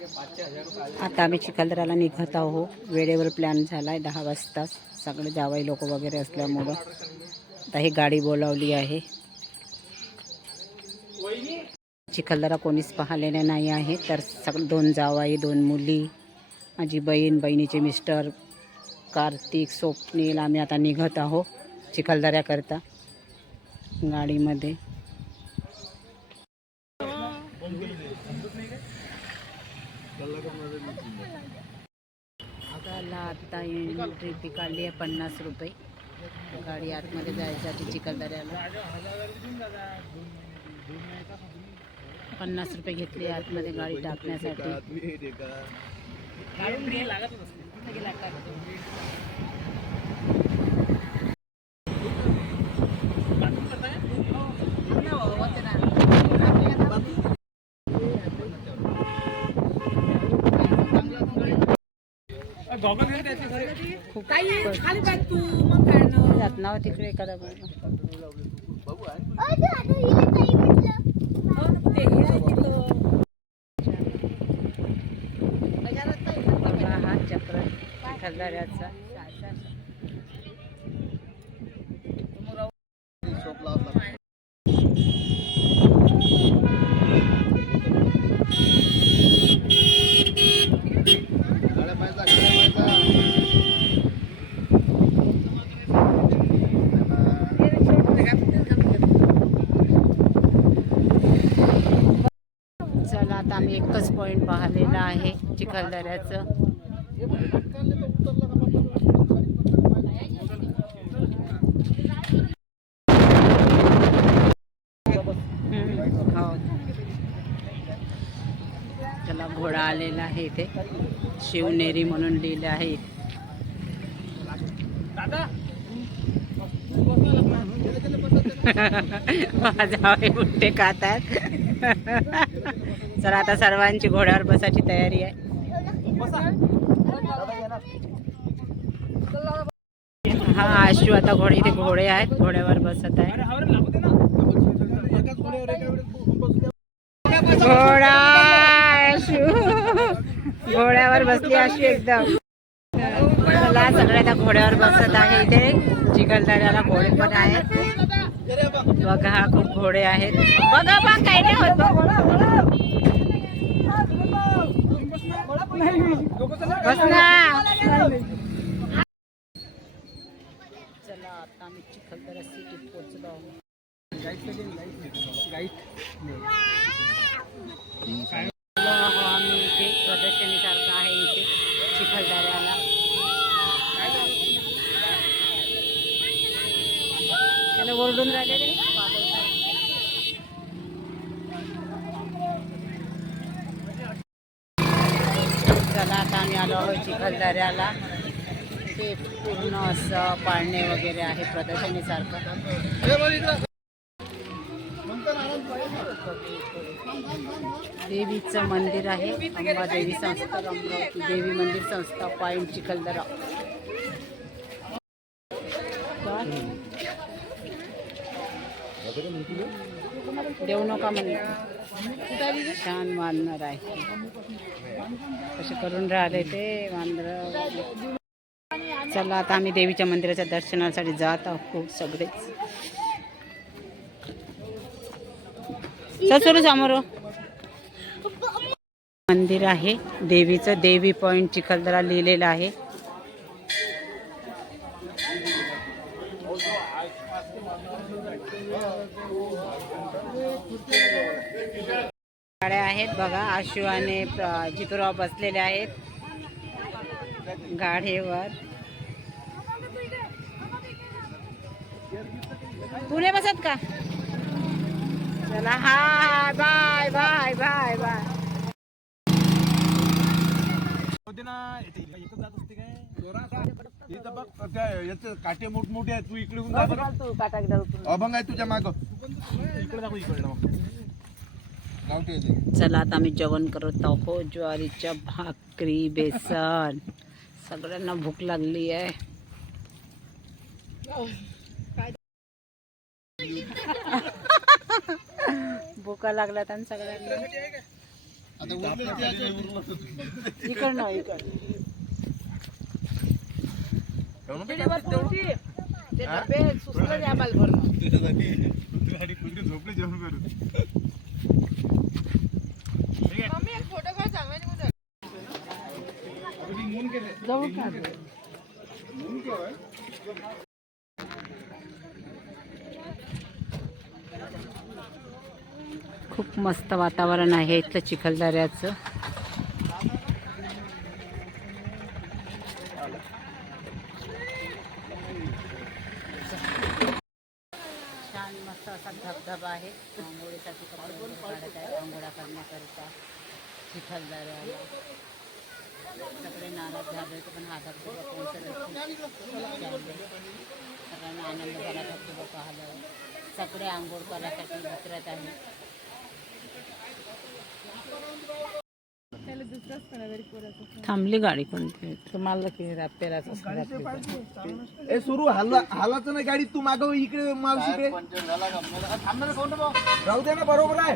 आता आम्ही चिखलदराला निघत आहो वेळेवर प्लॅन झाला आहे दहा वाजता. सगळे जावाई लोक वगैरे असल्यामुळं. आता ही गाडी बोलावली आहे. चिखलदरा कोणीच पाहिलेले नाही आहे. तर सगळं दोन जावाई दोन मुली माझी बहीण बहिणीचे मिस्टर कार्तिक स्वप्नील आम्ही आता निघत आहो चिखलदऱ्याकरता गाडीमध्ये त्याला आता एंट्री फी काढली आहे पन्नास रुपये. गाडी आतमध्ये जायसाठी चिखलदऱ्याला पन्नास रुपये घेतली आतमध्ये गाडी टाकण्यासाठी. खूप जात ना तिकडे एखादा हा चक्र. चिखलदऱ्याचा चला आता आम्ही एकच पॉईंट पाहिलेला आहे चिखलदऱ्याचं. हो चला घोडा आलेला आहे इथे. शिवनेरी म्हणून लिहिलं आहे. जावे उलटे खातात. चला आता सर्वांची घोड्यावर बसायची तयारी आहे. हा आशू आता घोडे इथे घोडे आहेत घोड्यावर बसत आहे. घोडा आशू. घोड्यावर बसली आशू एकदम. चला सगळे आता घोड्यावर बसत आहे इथे. चिखलदऱ्याला घोडे पण आहेत. बघा हा खूप घोडे आहेत. बघा बघ काही नाही होत. बघ. बस चला आता आम्ही चिखलदरा सिटीत पोहोचलो आम्ही इथे प्रदर्शनी सारखं आहे इथे चिखलदऱ्याला त्याला ओरडून राहिलेले. चला आता आम्ही आलो आहोत चिखलदऱ्याला ते पूर्ण असं पाळणे वगैरे आहे प्रदर्शनीसारखं. देवीचं मंदिर आहे. अंबादेवी संस्था अमरावती देवी मंदिर संस्था पाईन चिखलदरा देऊ नका म्हणजे छान वानर आहे. कसे करून राहिले ते वानर चला आता आम्ही देवीच्या मंदिराच्या दर्शनासाठी जात आहोत खूप सगळेच चल समोर. मंदिर आहे. देवीचं देवी पॉईंट चिखलदरा लिहिलेलं आहे. गाड्या आहेत बघा आशू आणि जितूराव बसलेले आहेत. गाडीवर नाही बसत का? चला hi bye bye bye bye. काटे मोठमोठे आहेत तू इकडे. अभंग आहे तुझ्या माग. इकडे दाखव इकडे. चला आता आम्ही जेवण करत आहोत. ज्वारीच्या भाकरी बेसन. सगळ्यांना भूक लागली आहे. भुका लागल्यात आणि सगळ्यांना. इकडनं इकडं झोपले जेवण करून? जाऊ का? खूप मस्त वातावरण आहे इथलं चिखलदऱ्याचं. छान मस्त असा धबधबा आहे. आंघोळीसाठी कपडे काढत आहे आंघोळा करण्याकरिता. चिखलदऱ्याला. सगळे नाराज झाले होते पण हा पोहोचला सगळ्यांना आनंद झाला धबधबा पाहिला सगळे आंघोळ करायसाठी उतरत आहे थांबली गाडी कोणती? तुम्हाला की पेराचं ए सुरू हल्ला हालाचं नाही गाडी तू मागव इकडे मावशीकडे राहू दे ना बरोबर आहे.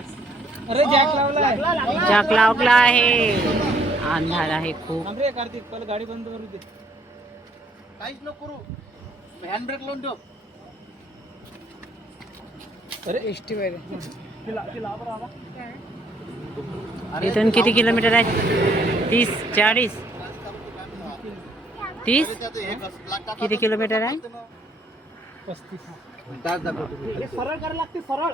अरे जॅक लावलाय. जाक लावला आहे. अंधार आहे खूप. रे कार्तिक पहिले गाडी बंद करू दे. काहीच नको करू. हँड ब्रेक लावून ठेव. अरे एसटी वेळ इथून किती किलोमीटर आहे? तीस चाळीस. तीस? किती किलोमीटर आहे? सरळ करायला लागते सरळ.